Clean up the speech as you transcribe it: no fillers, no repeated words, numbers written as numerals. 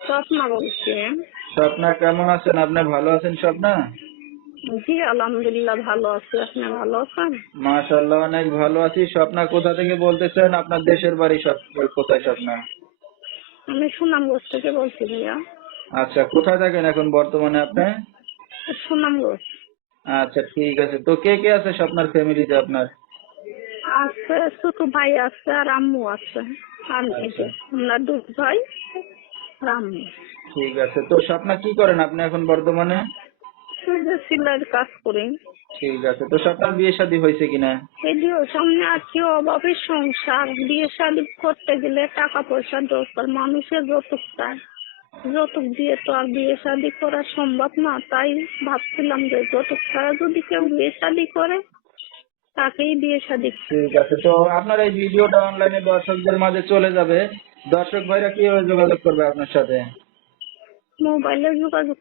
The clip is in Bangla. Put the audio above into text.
স্বপ্না বলছি। স্বপ্না কেমন আছেন? আপনি ভালো আছেন স্বপ্না? জি আলহামদুলিল্লাহ ভালো আছি, আপনি ভালো আছেন? মাশাআল্লাহ, অনেক ভালো আছি। স্বপ্না কোথা থেকে বলতেছেন? আপনার দেশের বাড়ি কোথায় স্বপ্না? আমি সুনামগঞ্জ থেকে বলছি ভাইয়া। আচ্ছা, কোথায় থাকেন এখন বর্তমানে আপনি? সুনামগঞ্জ। আচ্ছা, ঠিক আছে। তো কে কে আছে স্বপ্নার ফ্যামিলিতে আপনার? আছে ছোট ভাই আছে আর আম্মু আছে। আমি এই আচ্ছা, যে আমরা দুই ভাই আর আম্মু। ঠিক আছে। তো স্বপ্না কি করেন আপনি এখন বর্তমানে? এই যে সিলাইয়ের কাজ করি। ঠিক আছে। তো স্বপ্নার বিয়ে শাদী হয়েছে কিনা? এই যে সামনে আছে অভাবের সংসার, বিয়ে শাদী করতে গেলে টাকা পয়সা দরকার, মানুষের যৌতুক চায়। যৌতুক দিয়ে তো আর বিয়ে শাদী করা সম্ভব না, তাই ভাবছিলাম যে যৌতুক ছাড়া যদি কেউ বিয়ে শাদী করে তাকেই বিয়ে শাদী। ঠিক আছে। তো আপনার এই ভিডিওটা অনলাইনে দর্শকদের মাঝে চলে যাবে। দর্শক ভাইরা কিভাবে যোগাযোগ করবে আপনার সাথে? মোবাইলে যোগাযোগ